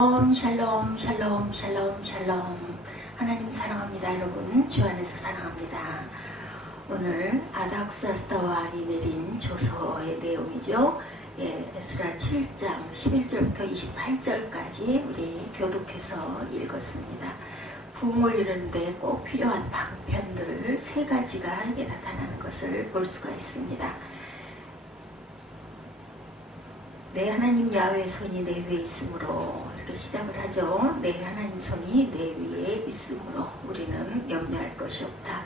샬롬 샬롬 샬롬 샬롬. 하나님 사랑합니다. 여러분 주 안에서 사랑합니다. 오늘 아닥사스다왕이 내린 조서의 내용이죠. 에스라 7장 11절부터 28절까지 우리 교독해서 읽었습니다. 부흥을 이루는데 꼭 필요한 방편들 세 가지가 나타나는 것을 볼 수가 있습니다. 내 하나님 야훼의 손이 내 위에 있으므로 이렇게 시작을 하죠. 내 하나님 손이 내 위에 있으므로 우리는 염려할 것이 없다.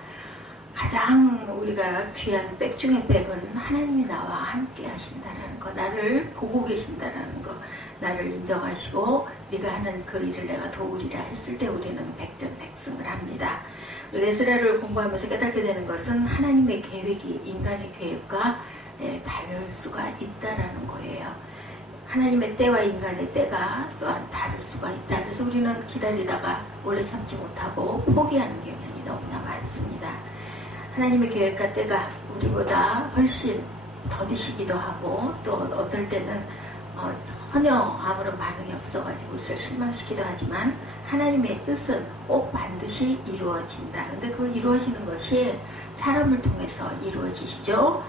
가장 우리가 귀한 백 중에 백은 하나님이 나와 함께 하신다는 거, 나를 보고 계신다는 거, 나를 인정하시고 네가 하는 그 일을 내가 도우리라 했을 때 우리는 백전백승을 합니다. 에스라를 공부하면서 깨닫게 되는 것은 하나님의 계획이 인간의 계획과 다를 수가 있다라는 거예요. 하나님의 때와 인간의 때가 또한 다를 수가 있다. 그래서 우리는 기다리다가 오래 참지 못하고 포기하는 경향이 너무나 많습니다. 하나님의 계획과 때가 우리보다 훨씬 더디시기도 하고 또 어떨 때는 전혀 아무런 반응이 없어가지고 우리를 실망시키기도 하지만 하나님의 뜻은 꼭 반드시 이루어진다. 근데 그 이루어지는 것이 사람을 통해서 이루어지시죠.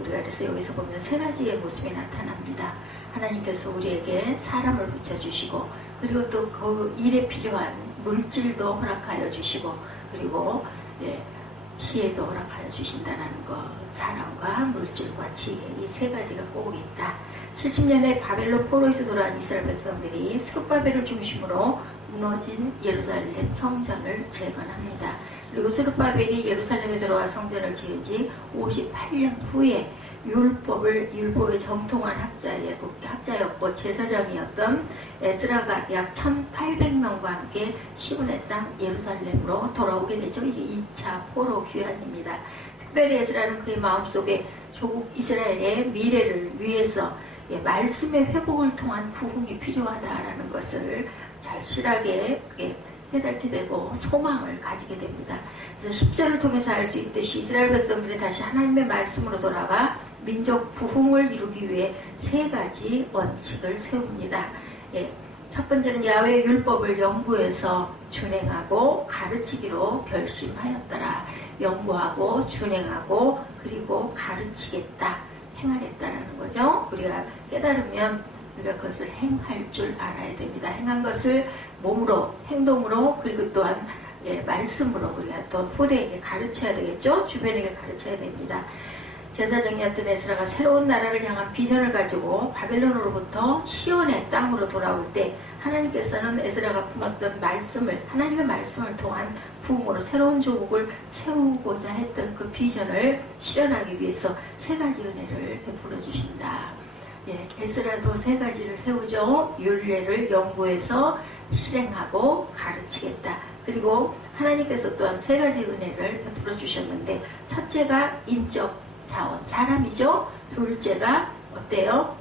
우리가 그래서 여기서 보면 세 가지의 모습이 나타납니다. 하나님께서 우리에게 사람을 붙여주시고 그리고 또 그 일에 필요한 물질도 허락하여 주시고 그리고 지혜도 허락하여 주신다는 것. 사람과 물질과 지혜 이 세 가지가 꼭 있다. 70년에 바벨론 포로에서 돌아온 이스라엘 백성들이 스룹바벨을 중심으로 무너진 예루살렘 성전을 재건합니다. 그리고 스룹바벨이 예루살렘에 들어와 성전을 지은 지 58년 후에 율법의 정통한 학자였고 제사장이었던 에스라가 약 1800명과 함께 시분의 땅 예루살렘으로 돌아오게 되죠. 이게 2차 포로 귀환입니다. 특별히 에스라는 그의 마음속에 조국 이스라엘의 미래를 위해서 말씀의 회복을 통한 부흥이 필요하다라는 것을 절실하게 깨닫게 되고 소망을 가지게 됩니다. 그래서 10절을 통해서 알 수 있듯이 이스라엘 백성들이 다시 하나님의 말씀으로 돌아가 민족 부흥을 이루기 위해 세 가지 원칙을 세웁니다. 첫 번째는 야훼의 율법을 연구해서 준행하고 가르치기로 결심하였더라. 연구하고 준행하고 그리고 가르치겠다, 행하겠다라는 거죠. 우리가 깨달으면 우리가 그것을 행할 줄 알아야 됩니다. 행한 것을 몸으로, 행동으로 그리고 또한 말씀으로 우리가 또 후대에게 가르쳐야 되겠죠. 주변에게 가르쳐야 됩니다. 제사장이었던 에스라가 새로운 나라를 향한 비전을 가지고 바벨론으로부터 시온의 땅으로 돌아올 때 하나님께서는 에스라가 품었던 말씀을, 하나님의 말씀을 통한 부흥으로 새로운 조국을 세우고자 했던 그 비전을 실현하기 위해서 세 가지 은혜를 베풀어 주신다. 에스라도 세 가지를 세우죠. 율례를 연구해서 실행하고 가르치겠다. 그리고 하나님께서 또한 세 가지 은혜를 베풀어 주셨는데 첫째가 인적 자원, 사람이죠. 둘째가 어때요?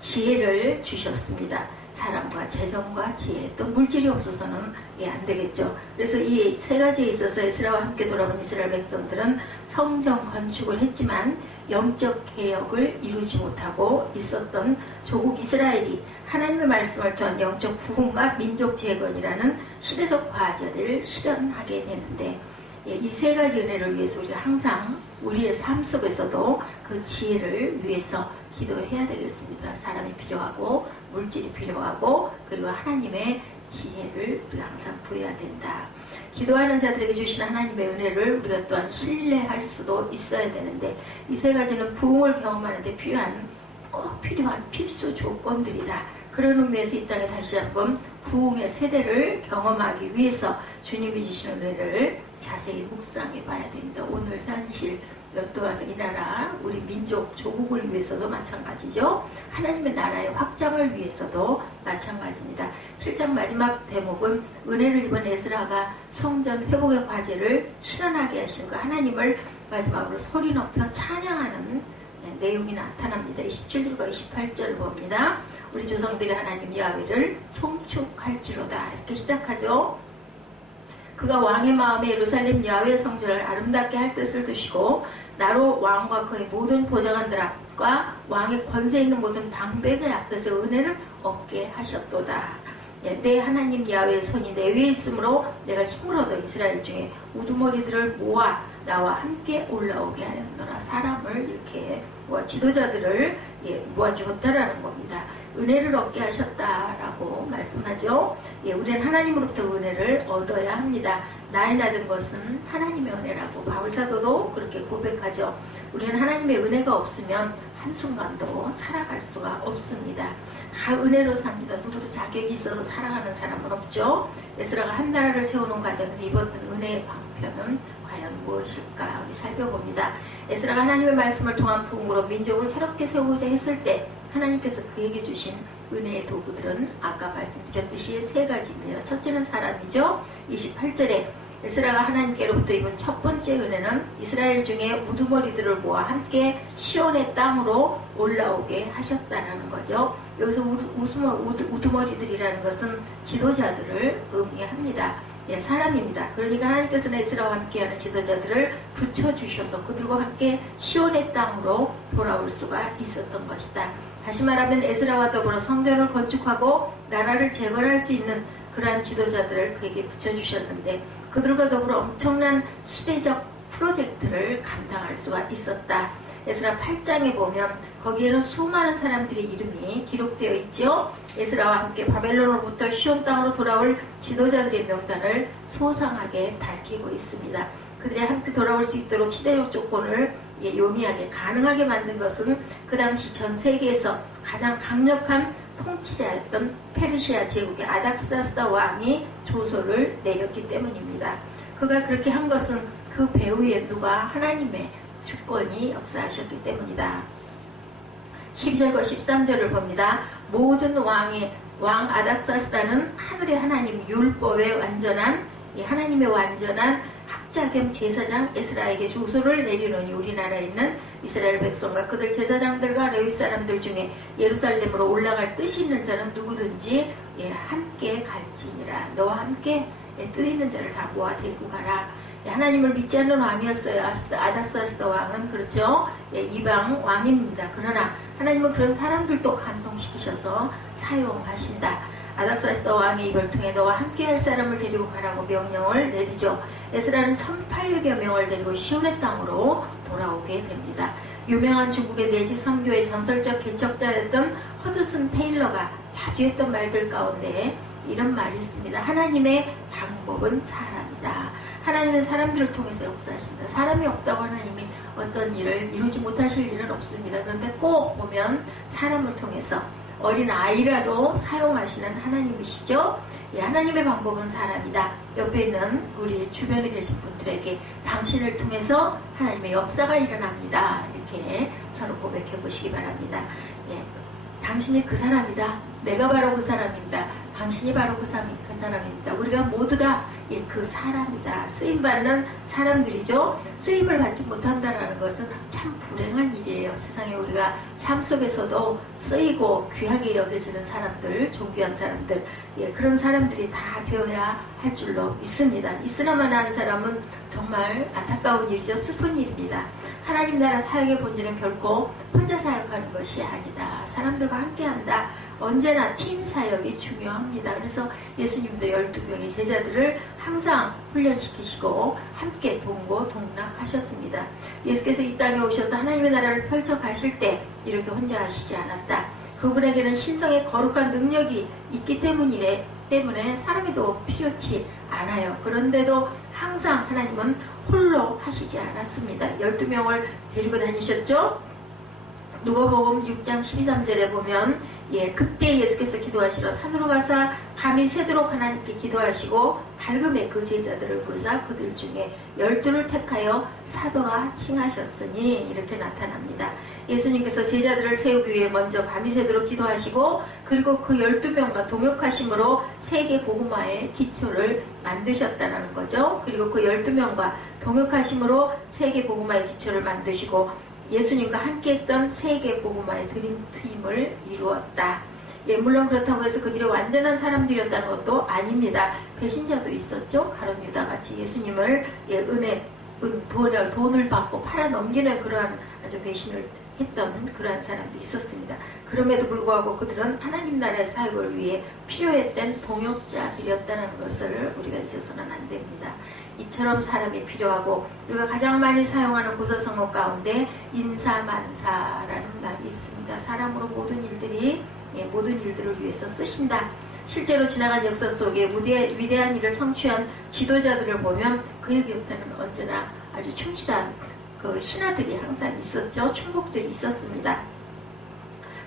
지혜를 주셨습니다. 사람과 재정과 지혜, 또 물질이 없어서는 안 되겠죠. 그래서 이 세 가지에 있어서 에스라와 함께 돌아온 이스라엘 백성들은 성전 건축을 했지만 영적 개혁을 이루지 못하고 있었던 조국 이스라엘이 하나님의 말씀을 통한 영적 부흥과 민족 재건이라는 시대적 과제를 실현하게 되는데 이 세 가지 은혜를 위해서 우리가 항상 우리의 삶 속에서도 그 지혜를 위해서 기도해야 되겠습니다. 사람이 필요하고 물질이 필요하고 그리고 하나님의 지혜를 우리가 항상 구해야 된다. 기도하는 자들에게 주신 하나님의 은혜를 우리가 또한 신뢰할 수도 있어야 되는데 이 세 가지는 부흥을 경험하는 데 꼭 필요한 필수 조건들이다. 그런 의미에서 이 땅에 다시 한번 부흥의 세대를 경험하기 위해서 주님이 주신 은혜를 자세히 묵상해 봐야 됩니다. 오늘 현실 또한 이 나라 우리 민족 조국을 위해서도 마찬가지죠. 하나님의 나라의 확장을 위해서도 마찬가지입니다. 7장 마지막 대목은 은혜를 입은 에스라가 성전 회복의 과제를 실현하게 하신 그 하나님을 마지막으로 소리 높여 찬양하는 내용이 나타납니다. 27절과 28절을 봅니다. 우리 조상들이 하나님 야훼를 송축할지로다 이렇게 시작하죠. 그가 왕의 마음에 예루살렘 야훼 성전을 아름답게 할 뜻을 두시고 나로 왕과 그의 모든 보좌관들아 것과 왕의 권세 있는 모든 방백의 앞에서 은혜를 얻게 하셨도다. 내 하나님 야훼의 손이 내 위에 있으므로 내가 힘을 얻어 이스라엘 중에 우두머리들을 모아 나와 함께 올라오게 하였노라. 사람을 이렇게 지도자들을 모아주었다라는 겁니다. 은혜를 얻게 하셨다라고 말씀하죠. 우리는 하나님으로부터 은혜를 얻어야 합니다. 나의 나든 것은 하나님의 은혜라고 바울사도도 그렇게 고백하죠. 우리는 하나님의 은혜가 없으면 한순간도 살아갈 수가 없습니다. 다 은혜로 삽니다. 누구도 자격이 있어서 살아가는 사람은 없죠. 에스라가 한 나라를 세우는 과정에서 입었던 은혜의 방편은 과연 무엇일까 우리 살펴봅니다. 에스라가 하나님의 말씀을 통한 부흥으로 민족을 새롭게 세우고자 했을 때 하나님께서 그에게 주신 은혜의 도구들은 아까 말씀드렸듯이 세 가지입니다. 첫째는 사람이죠. 28절에 에스라가 하나님께로부터 입은 첫 번째 은혜는 이스라엘 중에 우두머리들을 모아 함께 시온의 땅으로 올라오게 하셨다는 거죠. 여기서 우두머리들이라는 것은 지도자들을 의미합니다. 사람입니다. 그러니까 하나님께서는 에스라와 함께하는 지도자들을 붙여주셔서 그들과 함께 시온의 땅으로 돌아올 수가 있었던 것이다. 다시 말하면 에스라와 더불어 성전을 건축하고 나라를 재건할 수 있는 그러한 지도자들을 그에게 붙여주셨는데 그들과 더불어 엄청난 시대적 프로젝트를 감당할 수가 있었다. 에스라 8장에 보면 거기에는 수많은 사람들의 이름이 기록되어 있죠. 에스라와 함께 바벨론으로부터 시온 땅으로 돌아올 지도자들의 명단을 소상하게 밝히고 있습니다. 그들이 함께 돌아올 수 있도록 시대적 조건을 용이하게 가능하게 만든 것은 그 당시 전 세계에서 가장 강력한 통치자였던 페르시아 제국의 아닥사스다 왕이 조소를 내렸기 때문입니다. 그가 그렇게 한 것은 그 배후에 누가 하나님의 주권이 역사하셨기 때문이다. 12절과 13절을 봅니다. 모든 왕 아닥사스다는 하늘의 하나님 율법의 완전한 하나님의 완전한 학자 겸 제사장 에스라에게 조소를 내리노니 우리나라에 있는 이스라엘 백성과 그들 제사장들과 레위 사람들 중에 예루살렘으로 올라갈 뜻이 있는 자는 누구든지 함께 갈지니라. 너와 함께 뜻 있는 자를 다 모아 데리고 가라. 하나님을 믿지 않는 왕이었어요. 아닥사스다 왕은 그렇죠. 이방 왕입니다. 그러나 하나님은 그런 사람들도 감동시키셔서 사용하신다. 아닥사스다 왕의 입을 통해 너와 함께 할 사람을 데리고 가라고 명령을 내리죠. 에스라는 1800여 명을 데리고 시온의 땅으로 돌아오게 됩니다. 유명한 중국의 내지 선교의 전설적 개척자였던 허드슨 테일러가 자주 했던 말들 가운데 이런 말이 있습니다. 하나님의 방법은 사람이다. 하나님은 사람들을 통해서 역사하신다. 사람이 없다고 하나님이 어떤 일을 이루지 못하실 일은 없습니다. 그런데 꼭 보면 사람을 통해서 어린 아이라도 사용하시는 하나님이시죠. 하나님의 방법은 사람이다. 옆에 있는 우리 주변에 계신 분들에게 당신을 통해서 하나님의 역사가 일어납니다. 이렇게 서로 고백해 보시기 바랍니다. 당신이 그 사람이다. 내가 바로 그 사람입니다. 당신이 바로 그 사람입니다. 우리가 모두 다 그 사람이다. 쓰임받는 사람들이죠. 쓰임을 받지 못한다는 것은 참 불행한 일이에요. 세상에 우리가 삶 속에서도 쓰이고 귀하게 여겨지는 사람들, 존귀한 사람들, 그런 사람들이 다 되어야 할 줄로 믿습니다. 있으나만 하는 사람은 정말 안타까운 일이죠. 슬픈 일입니다. 하나님 나라 사역의 본질은 결코 혼자 사역하는 것이 아니다. 사람들과 함께한다. 언제나 팀 사역이 중요합니다. 그래서 예수님도 12명의 제자들을 항상 훈련시키시고 함께 동고동락하셨습니다. 예수께서 이 땅에 오셔서 하나님의 나라를 펼쳐 가실 때 이렇게 혼자 하시지 않았다. 그분에게는 신성의 거룩한 능력이 있기 때문에 사람이 더 필요치 않아요. 그런데도 항상 하나님은 홀로 하시지 않았습니다. 12명을 데리고 다니셨죠. 누가복음 6장 12-13절에 보면 그때 예수께서 기도하시러 산으로 가사 밤이 새도록 하나님께 기도하시고 밝음에 그 제자들을 부르사 그들 중에 12를 택하여 사도라 칭하셨으니 이렇게 나타납니다. 예수님께서 제자들을 세우기 위해 먼저 밤이 새도록 기도하시고 그리고 그 12명과 동역하심으로 세계 복음화의 기초를 만드셨다는 거죠. 그리고 그 12명과 동역하심으로 세계 복음화의 기초를 만드시고 예수님과 함께했던 세계 복음화의 드림팀을 이루었다. 물론 그렇다고 해서 그들이 완전한 사람들이었다는 것도 아닙니다. 배신자도 있었죠. 가룟 유다 같이 예수님을 돈을 받고 팔아 넘기는 그러한 아주 배신을 했던 그러한 사람도 있었습니다. 그럼에도 불구하고 그들은 하나님 나라의 사역을 위해 필요했던 동역자들이었다는 것을 우리가 잊어서는 안 됩니다. 이처럼 사람이 필요하고 우리가 가장 많이 사용하는 고사성어 가운데 인사만사라는 말이 있습니다. 사람으로 모든 일들을 위해서 쓰신다. 실제로 지나간 역사 속에 위대한 일을 성취한 지도자들을 보면 그의 곁에는 언제나 아주 충실한 그 신하들이 항상 있었죠. 충복들이 있었습니다.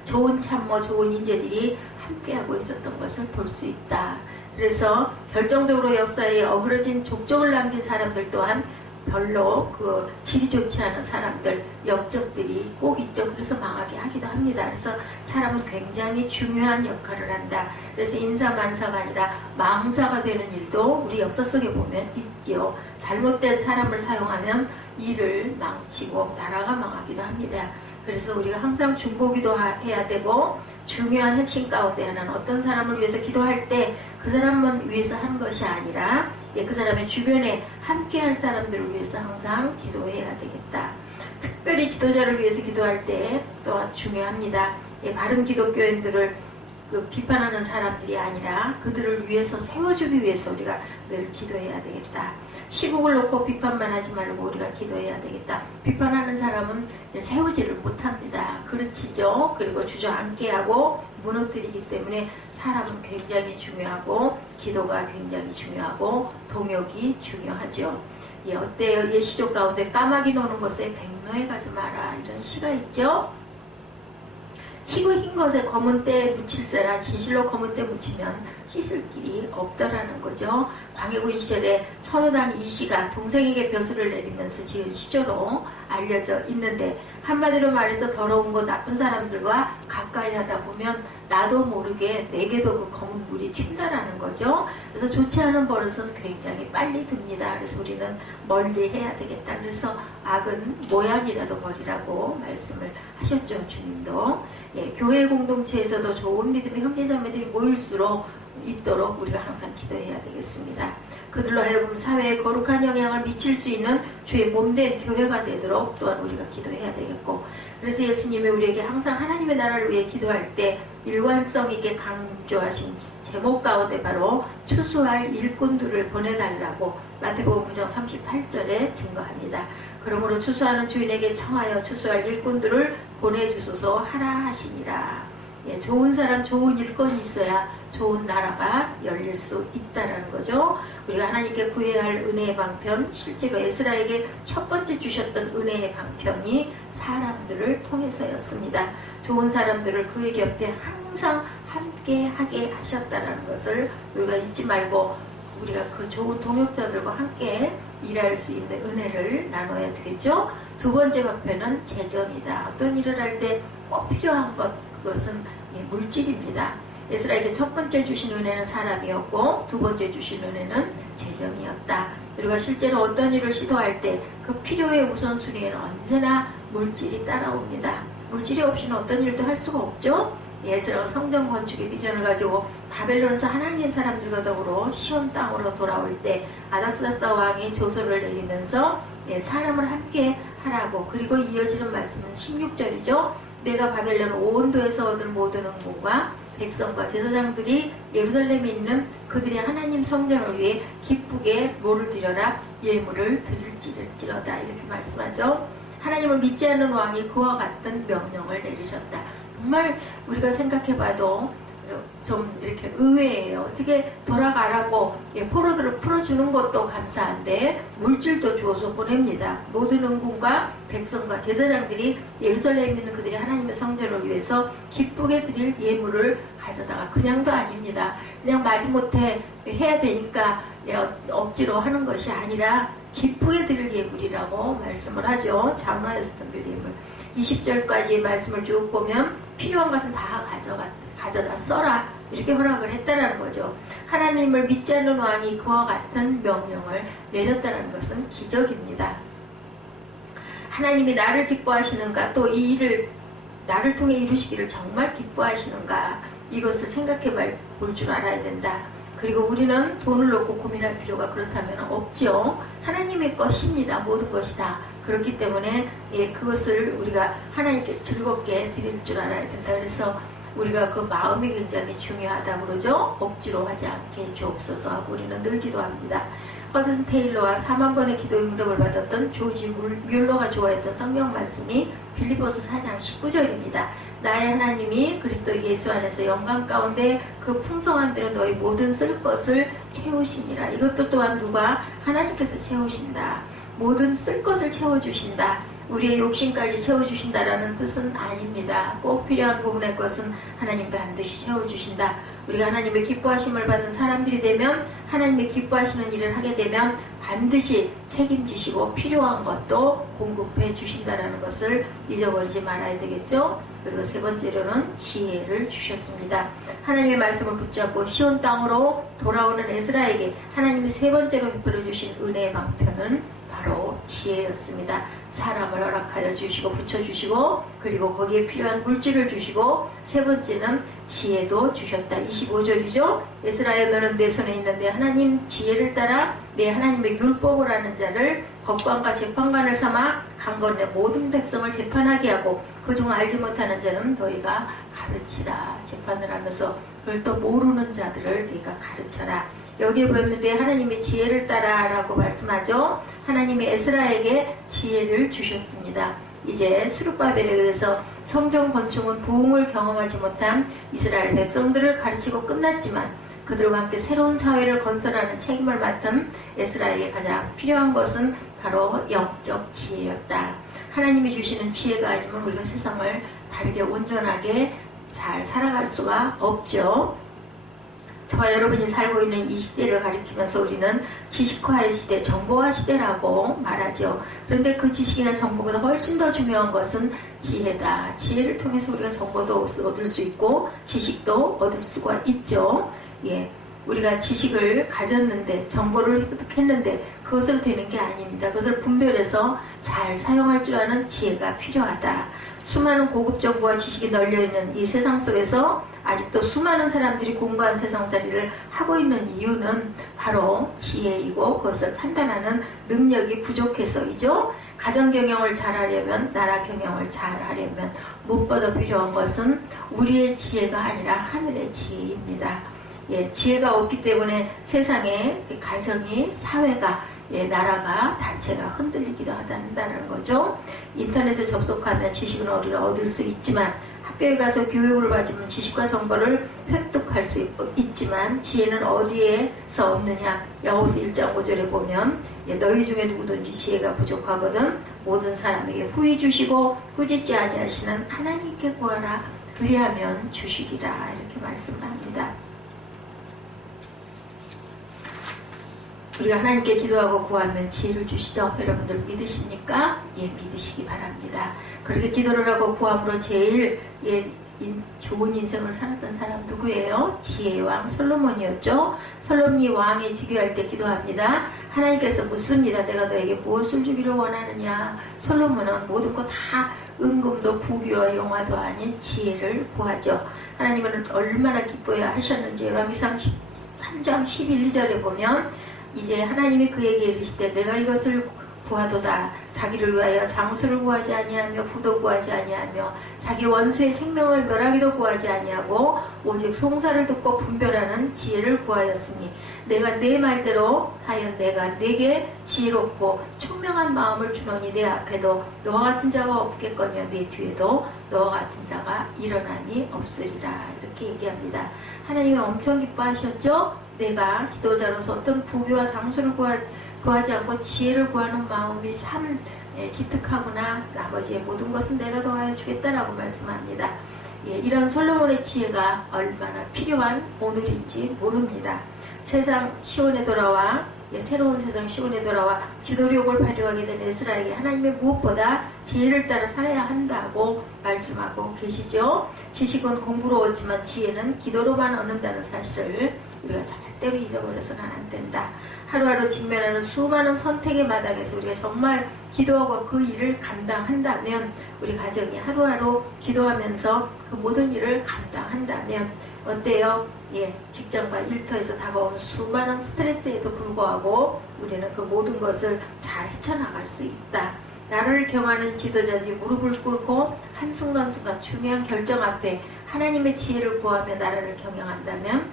좋은 참모, 좋은 인재들이 함께하고 있었던 것을 볼 수 있다. 그래서 결정적으로 역사에 어그러진 족적을 남긴 사람들 또한 별로 그 질이 좋지 않은 사람들, 역적들이 꼭 있죠. 그래서 망하게 하기도 합니다. 그래서 사람은 굉장히 중요한 역할을 한다. 그래서 인사만사가 아니라 망사가 되는 일도 우리 역사 속에 보면 있지요. 잘못된 사람을 사용하면 일을 망치고 나라가 망하기도 합니다. 그래서 우리가 항상 중보기도 해야 되고 중요한 핵심 가운데 하나는 어떤 사람을 위해서 기도할 때 그 사람만 위해서 하는 것이 아니라 그 사람의 주변에 함께할 사람들을 위해서 항상 기도해야 되겠다. 특별히 지도자를 위해서 기도할 때 또한 중요합니다. 바른 기독교인들을 비판하는 사람들이 아니라 그들을 위해서 세워주기 위해서 우리가 늘 기도해야 되겠다. 시국을 놓고 비판만 하지 말고 우리가 기도해야 되겠다. 비판하는 사람은 세우지를 못합니다. 그렇지죠. 그리고 주저앉게 하고 무너뜨리기 때문에 사람은 굉장히 중요하고 기도가 굉장히 중요하고 동역이 중요하죠. 어때요? 예시적 가운데 까마귀 노는 것에 백로에 가지 마라 이런 시가 있죠. 희고 흰 것에 검은 때 묻힐세라. 진실로 검은 때 묻히면 씻을 길이 없더라는 거죠. 광해군 시절에 선호당 이씨가 동생에게 벼슬을 내리면서 지은 시조로 알려져 있는데 한마디로 말해서 더러운 것 나쁜 사람들과 가까이 하다 보면 나도 모르게 내게도 그 검은 물이 튄다라는 거죠. 그래서 좋지 않은 버릇은 굉장히 빨리 듭니다. 그래서 우리는 멀리 해야 되겠다. 그래서 악은 모양이라도 버리라고 말씀을 하셨죠. 주님도. 교회 공동체에서도 좋은 믿음의 형제자매들이 모일수록 있도록 우리가 항상 기도해야 되겠습니다. 그들로 하여금 사회에 거룩한 영향을 미칠 수 있는 주의 몸된 교회가 되도록 또한 우리가 기도해야 되겠고, 그래서 예수님이 우리에게 항상 하나님의 나라를 위해 기도할 때 일관성 있게 강조하신 제목 가운데 바로 추수할 일꾼들을 보내달라고 마태복음 9장 38절에 증거합니다. 그러므로 추수하는 주인에게 청하여 추수할 일꾼들을 보내주소서 하라 하시니라. 좋은 사람, 좋은 일꾼이 있어야 좋은 나라가 열릴 수 있다는 거죠. 우리가 하나님께 구해야 할 은혜의 방편, 실제로 에스라에게 첫 번째 주셨던 은혜의 방편이 사람들을 통해서였습니다. 좋은 사람들을 그의 곁에 항상 함께 하게 하셨다는 것을 우리가 잊지 말고 우리가 그 좋은 동역자들과 함께 일할 수 있는 은혜를 나눠야 되겠죠. 두 번째 방편은 재정이다. 어떤 일을 할 때 꼭 필요한 그것은 물질입니다. 에스라에게 첫 번째 주신 은혜는 사람이었고 두 번째 주신 은혜는 재정이었다. 그리고 실제로 어떤 일을 시도할 때 그 필요의 우선순위에는 언제나 물질이 따라옵니다. 물질이 없이는 어떤 일도 할 수가 없죠. 에스라가 성전 건축의 비전을 가지고 바벨론에서 하나님의 사람들과 더불어 시온 땅으로 돌아올 때 아닥사스다 왕이 조서를 내리면서 사람을 함께 하라고, 그리고 이어지는 말씀은 16절이죠. 내가 바벨론 온 도에서 얻을 모든 은공과 백성과 제사장들이 예루살렘에 있는 그들의 하나님 성전을 위해 기쁘게 뭐를 드려라? 예물을 드릴지어다. 이렇게 말씀하죠. 하나님을 믿지 않는 왕이 그와 같은 명령을 내리셨다. 정말 우리가 생각해봐도 좀 이렇게 의외예요. 어떻게 돌아가라고 포로들을 풀어주는 것도 감사한데 물질도 주어서 보냅니다. 모든 은군과 백성과 제사장들이 예루살렘에 있는 그들이 하나님의 성전을 위해서 기쁘게 드릴 예물을 가져다가, 그냥도 아닙니다. 그냥 마지못해 해야 되니까 억지로 하는 것이 아니라 기쁘게 드릴 예물이라고 말씀을 하죠. 장로에서 드릴 예물. 20절까지 말씀을 쭉 보면 필요한 것은 다 가져다 써라 이렇게 허락을 했다는 거죠. 하나님을 믿지 않는 왕이 그와 같은 명령을 내렸다는 것은 기적입니다. 하나님이 나를 기뻐하시는가, 또 이 일을 나를 통해 이루시기를 정말 기뻐하시는가, 이것을 생각해 볼 줄 알아야 된다. 그리고 우리는 돈을 놓고 고민할 필요가 그렇다면 없죠. 하나님의 것입니다. 모든 것이 다. 그렇기 때문에 그것을 우리가 하나님께 즐겁게 드릴 줄 알아야 된다. 그래서 우리가 그 마음이 굉장히 중요하다고 그러죠. 억지로 하지 않게 주옵소서 하고 우리는 늘 기도합니다. 허든 테일러와 4만 번의 기도 응답을 받았던 조지 뮬러가 좋아했던 성경 말씀이 빌립보서 4장 19절입니다. 나의 하나님이 그리스도 예수 안에서 영광 가운데 그 풍성한 대로 너희 모든 쓸 것을 채우시니라. 이것도 또한 누가? 하나님께서 채우신다. 모든 쓸 것을 채워주신다. 우리의 욕심까지 채워주신다라는 뜻은 아닙니다. 꼭 필요한 부분의 것은 하나님 반드시 채워주신다. 우리가 하나님의 기뻐하심을 받는 사람들이 되면, 하나님의 기뻐하시는 일을 하게 되면 반드시 책임지시고 필요한 것도 공급해 주신다라는 것을 잊어버리지 말아야 되겠죠. 그리고 세 번째로는 지혜를 주셨습니다. 하나님의 말씀을 붙잡고 시온 땅으로 돌아오는 에스라에게 하나님이 세 번째로 베풀어 주신 은혜의 방편은 바로 지혜였습니다. 사람을 허락하여 주시고 붙여주시고, 그리고 거기에 필요한 물질을 주시고, 세 번째는 지혜도 주셨다. 25절이죠. 에스라여 너는 내 손에 있는데 하나님 지혜를 따라 내 하나님의 율법을 아는 자를 법관과 재판관을 삼아 강건의 모든 백성을 재판하게 하고 그중 알지 못하는 자는 너희가 가르치라. 재판을 하면서 그걸 또 모르는 자들을 네가 가르쳐라. 여기에 보면 내 하나님의 지혜를 따라 라고 말씀하죠. 하나님이 에스라에게 지혜를 주셨습니다. 이제 스룹바벨에 의해서 성전 건축은 부흥을 경험하지 못한 이스라엘 백성들을 가르치고 끝났지만 그들과 함께 새로운 사회를 건설하는 책임을 맡은 에스라에게 가장 필요한 것은 바로 영적 지혜였다. 하나님이 주시는 지혜가 아니면 우리가 세상을 바르게 온전하게 잘 살아갈 수가 없죠. 저와 여러분이 살고 있는 이 시대를 가리키면서 우리는 지식화의 시대, 정보화 시대라고 말하죠. 그런데 그 지식이나 정보보다 훨씬 더 중요한 것은 지혜다. 지혜를 통해서 우리가 정보도 얻을 수 있고 지식도 얻을 수가 있죠. 예, 우리가 지식을 가졌는데 정보를 획득했는데 그것으로 되는 게 아닙니다. 그것을 분별해서 잘 사용할 줄 아는 지혜가 필요하다. 수많은 고급 정보와 지식이 널려있는 이 세상 속에서 아직도 수많은 사람들이 공고한 세상살이를 하고 있는 이유는 바로 지혜이고 그것을 판단하는 능력이 부족해서이죠. 가정경영을 잘하려면, 나라 경영을 잘하려면 무엇보다 필요한 것은 우리의 지혜가 아니라 하늘의 지혜입니다. 예, 지혜가 없기 때문에 세상에 가정이, 사회가, 나라가, 단체가 흔들리기도 한다는 거죠. 인터넷에 접속하면 지식은 우리가 얻을 수 있지만, 학교에 가서 교육을 받으면 지식과 정보를 획득할 수 있지만 지혜는 어디에서 얻느냐? 야고보서 1장 5절에 보면 너희 중에 누구든지 지혜가 부족하거든 모든 사람에게 후히 주시고 꾸짖지 아니하시는 하나님께 구하라. 그리하면 주시리라. 이렇게 말씀을 합니다. 우리가 하나님께 기도하고 구하면 지혜를 주시죠. 여러분들 믿으십니까? 예, 믿으시기 바랍니다. 그렇게 기도를 하고 구함으로 제일 좋은 인생을 살았던 사람 누구예요? 지혜의 왕 솔로몬이었죠. 솔로몬이 왕이 즉위할 때 기도합니다. 하나님께서 묻습니다. 내가 너에게 무엇을 주기를 원하느냐? 솔로몬은 모든 것 다 은금도 부귀와 영화도 아닌 지혜를 구하죠. 하나님은 얼마나 기뻐해 하셨는지 열왕기상 3장 11, 2절에 보면 이제 하나님이 그에게 이르시되 내가 이것을 구하도다. 자기를 위하여 장수를 구하지 아니하며 부도 구하지 아니하며 자기 원수의 생명을 멸하기도 구하지 아니하고 오직 송사를 듣고 분별하는 지혜를 구하였으니 내가 내 말대로 하여 내가 내게 지혜롭고 총명한 마음을 주노니 내 앞에도 너와 같은 자가 없겠거니와 내 뒤에도 너와 같은 자가 일어남이 없으리라. 이렇게 얘기합니다. 하나님이 엄청 기뻐하셨죠? 내가 지도자로서 어떤 부귀와 장수를 구하지 않고 지혜를 구하는 마음이 참 기특하구나. 나머지의 모든 것은 내가 더하여 주겠다라고 말씀합니다. 이런 솔로몬의 지혜가 얼마나 필요한 오늘인지 모릅니다. 세상 시온에 돌아와 새로운 세상 시온에 돌아와 기도력을 발휘하게 된 에스라에게 하나님의 무엇보다 지혜를 따라 살아야 한다고 말씀하고 계시죠. 지식은 공부로 얻지만 지혜는 기도로만 얻는다는 사실을 우리가 절대로 잊어버려서는 안 된다. 하루하루 직면하는 수많은 선택의 마당에서 우리가 정말 기도하고 그 일을 감당한다면, 우리 가정이 하루하루 기도하면서 그 모든 일을 감당한다면 어때요? 직장과 일터에서 다가오는 수많은 스트레스에도 불구하고 우리는 그 모든 것을 잘 헤쳐나갈 수 있다. 나를 경하는 지도자들이 무릎을 꿇고 한순간순간 중요한 결정 앞에 하나님의 지혜를 구하며 나라를 경영한다면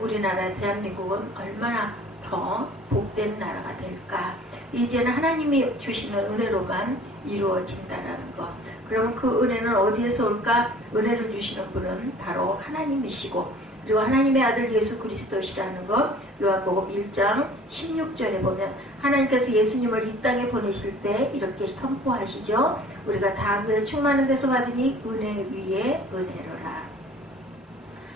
우리나라 대한민국은 얼마나 더 복된 나라가 될까. 이제는 하나님이 주시는 은혜로만 이루어진다는 것. 그럼 그 은혜는 어디에서 올까? 은혜를 주시는 분은 바로 하나님이시고, 그리고 하나님의 아들 예수 그리스도시라는 것. 요한복음 1장 16절에 보면 하나님께서 예수님을 이 땅에 보내실 때 이렇게 선포하시죠. 우리가 다 그의 충만한 데서 받으니 은혜 위에 은혜로라.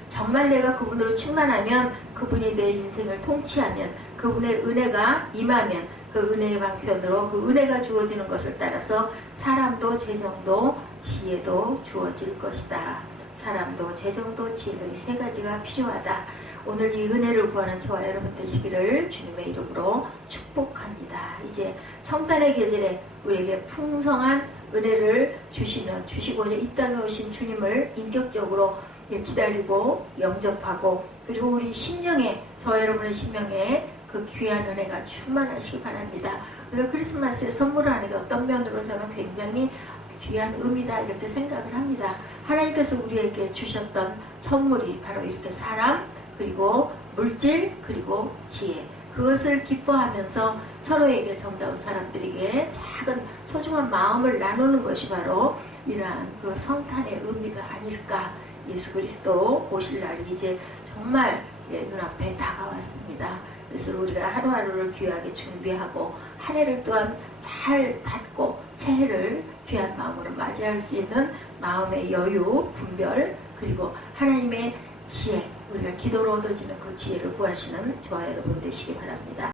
정말 내가 그분으로 충만하면, 그분이 내 인생을 통치하면, 그분의 은혜가 임하면 그 은혜의 방편으로 그 은혜가 주어지는 것을 따라서 사람도 재정도 지혜도 주어질 것이다. 사람도 재정도 지혜도 이 세 가지가 필요하다. 오늘 이 은혜를 구하는 저와 여러분 되시기를 주님의 이름으로 축복합니다. 이제 성탄의 계절에 우리에게 풍성한 은혜를 주시고자 이 땅에 오신 주님을 인격적으로 기다리고 영접하고, 그리고 우리 심령에, 저와 여러분의 심령에 그 귀한 은혜가 충만하시기 바랍니다. 우리가 크리스마스에 선물하는 게 어떤 면으로 저는 굉장히 귀한 의미다 이렇게 생각을 합니다. 하나님께서 우리에게 주셨던 선물이 바로 이렇게 사람, 그리고 물질, 그리고 지혜, 그것을 기뻐하면서 서로에게, 정다운 사람들에게 작은 소중한 마음을 나누는 것이 바로 이러한 그 성탄의 의미가 아닐까. 예수 그리스도 오실 날이 이제 정말 눈앞에 다가왔습니다. 그래서 우리가 하루하루를 귀하게 준비하고 한 해를 또한 잘 닫고 새해를 귀한 마음으로 맞이할 수 있는 마음의 여유, 분별, 그리고 하나님의 지혜, 우리가 기도로 얻어지는 그 지혜를 구하시는 저와 여러분 되시기 바랍니다.